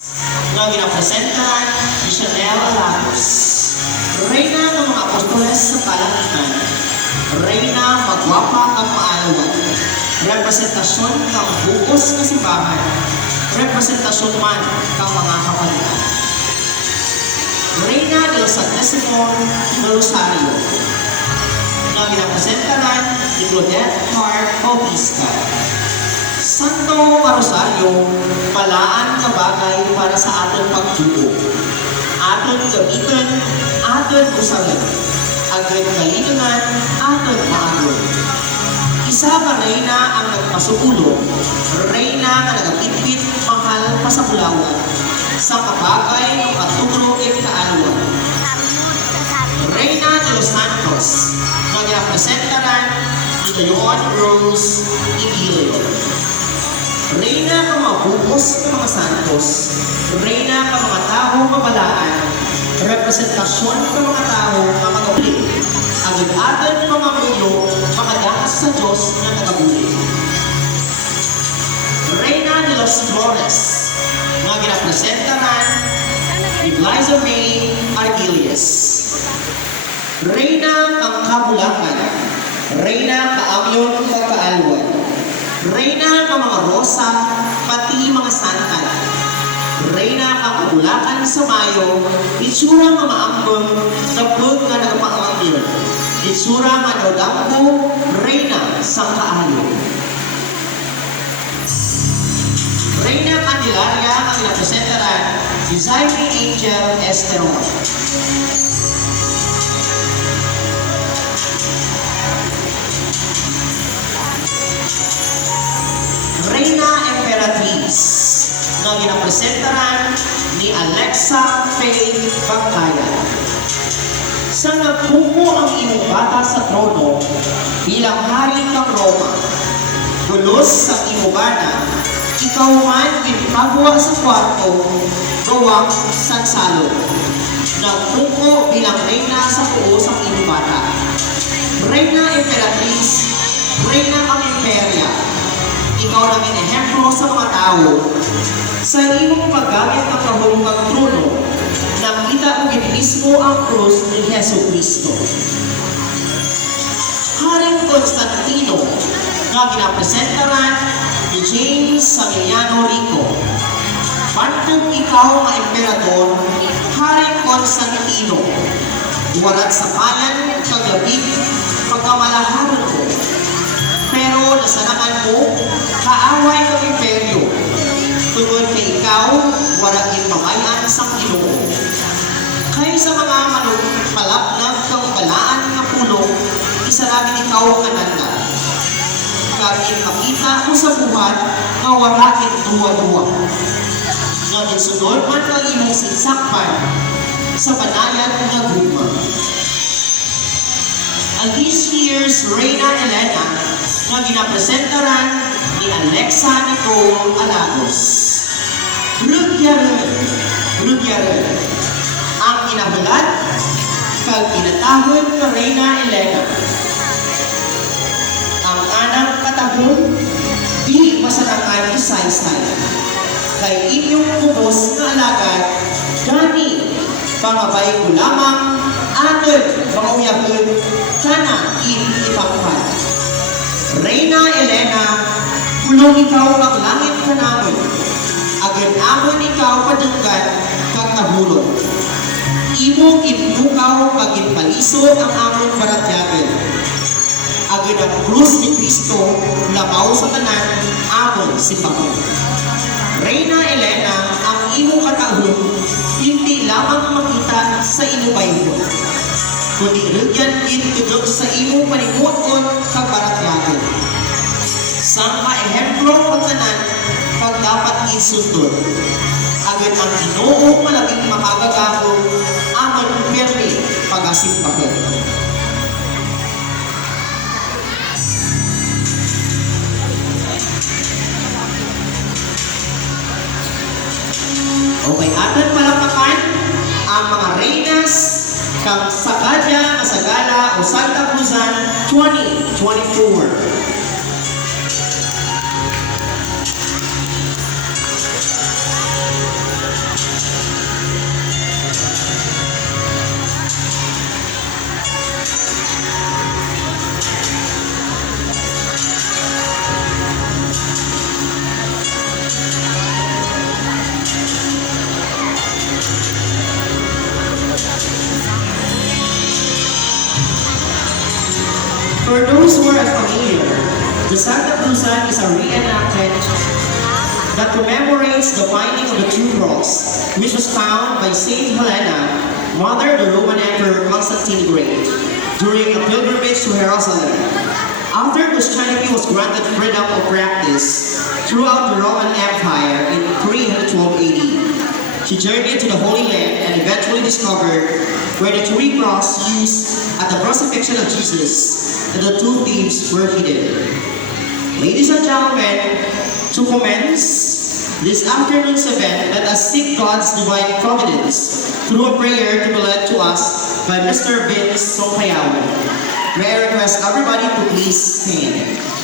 Nga ginapresentahan ni Chanel Alagos. Reyna ng mga apostoles sa kalangitan. Reyna magwapa kang maalawan. Representasyon ng buos na simbahan. Representasyon man ng mga kapalitan. Reyna del Santísimo del Rosario. Nga ginapresentahan ni Claudette Hart Bautista. Santo Rosario, palaan nga bagay para sa aton pagtuo. Aton gamiton, aton usalan. Agad kalinungan, aton maagon. Isa ka reyna ang nagpasuulo, reyna nga nagapitpit, mahal pa sa bulawan, sa kabagay ng katuro at kaalwan. Reyna de los Santos, nga ginapresentaran ni Leon Rose Igilio. Reyna ka mga bubos ng mga santos, reyna ka mga tao mabalaan, representasyon ng mga tao na magabuli, agad-agad ng mga muyo, makadakas sa Diyos na nagabuli. Reyna de los Flores, nga ginapresentaran ni Liza May Argilius. Reyna ang kabulakan, reyna kaamyon kagkaalwan, reyna ka mga rosa, pati mga santan. Reyna ka kabulakan sa Mayo, itsura nga maambong, napag nga nagpaangyon. Itsura nga nagdampo, reyna sa kaayo. Reyna Candelaria ang inapresentaran ni Zyme Angel Esteron. Reyna Emperatriz na ginapresentaran ni Alexa Faye Bangkaya. Sa nagpupo ang iyong bata sa trono bilang hari ng Roma, gulos sa iyong bana, ikaw man ipagwa sa kwarto, gawang sansalo. Nagpupo bilang reyna sa puos ang iyong bata. Reyna Emperatriz, reyna ang imperya. Ikaw lang inehemplo sa mga tao. Sa iyong paggamit ng kahulugang trono, nakita mo mismo ang krus ni Jesu Cristo. Haring Constantino, na ginapresentaran ni James Samiliano Rico. Pantong ikaw ang emperador, Haring Constantino, warat sa kayan, kaglabig, pagkamalaharan ko. Pero nasanangan mo, kaaway ng imperyo. Tungod kay ikaw, waragin mamayan sa Ginoo. Kaya sa mga manupalapnag kang balaan ng pulong, isa namin ikaw kananda. Kagin makita ko sa buhat, nga waragin duwa-duwa. Nga dinsunod man ang imong sinsakpan, sa banayan ng guma. And this year's Reyna Elena, na ginapresentaran ni Alexa Nicole Alagos. Rugyaren, ang inabulat, kag pinatahon na Reyna Elena. Ang anang katahon, di masarakan isaysay. Kay inyong kubos na alagad, gani, pangabay ko lamang, aton, mga uyabon, sana ipangkuhan. Reyna Elena, kulong ikaw ang langit ka namin. Agad amon ikaw padunggan kang nahulog. Imong inukaw kagin paliso ang amon baratyagan. Agad ang krus ni Kristo, labaw sa tanan, amon si Panginoon. Reyna Elena, ang imong katahon, hindi lamang makita sa inubay mo, kundi rigyan itudok sa imong panimuon kag baratyagan. Sa ma-ehemplo ng tanan, pag dapat isundod, agad ang Ginoo malabing makagagaho, amon permi pag-asimbahan. Okay, aton palakpakan ang mga reynas kang Sakadya, Masagala o Santa Cruzan 2024. The Santa Cruzan is a reenactment that commemorates the finding of the true cross, which was found by Saint Helena, mother of the Roman Emperor Constantine the Great, during a pilgrimage to Jerusalem. After Christianity was granted freedom of practice throughout the Roman Empire in 312 AD, she journeyed to the Holy Land and eventually discovered where the tree cross used at the crucifixion of Jesus and the two thieves were hidden. Ladies and gentlemen, to commence this afternoon's event, let us seek God's divine providence through a prayer to be led to us by Mr. Vince Sopayawan. May I request everybody to please stand.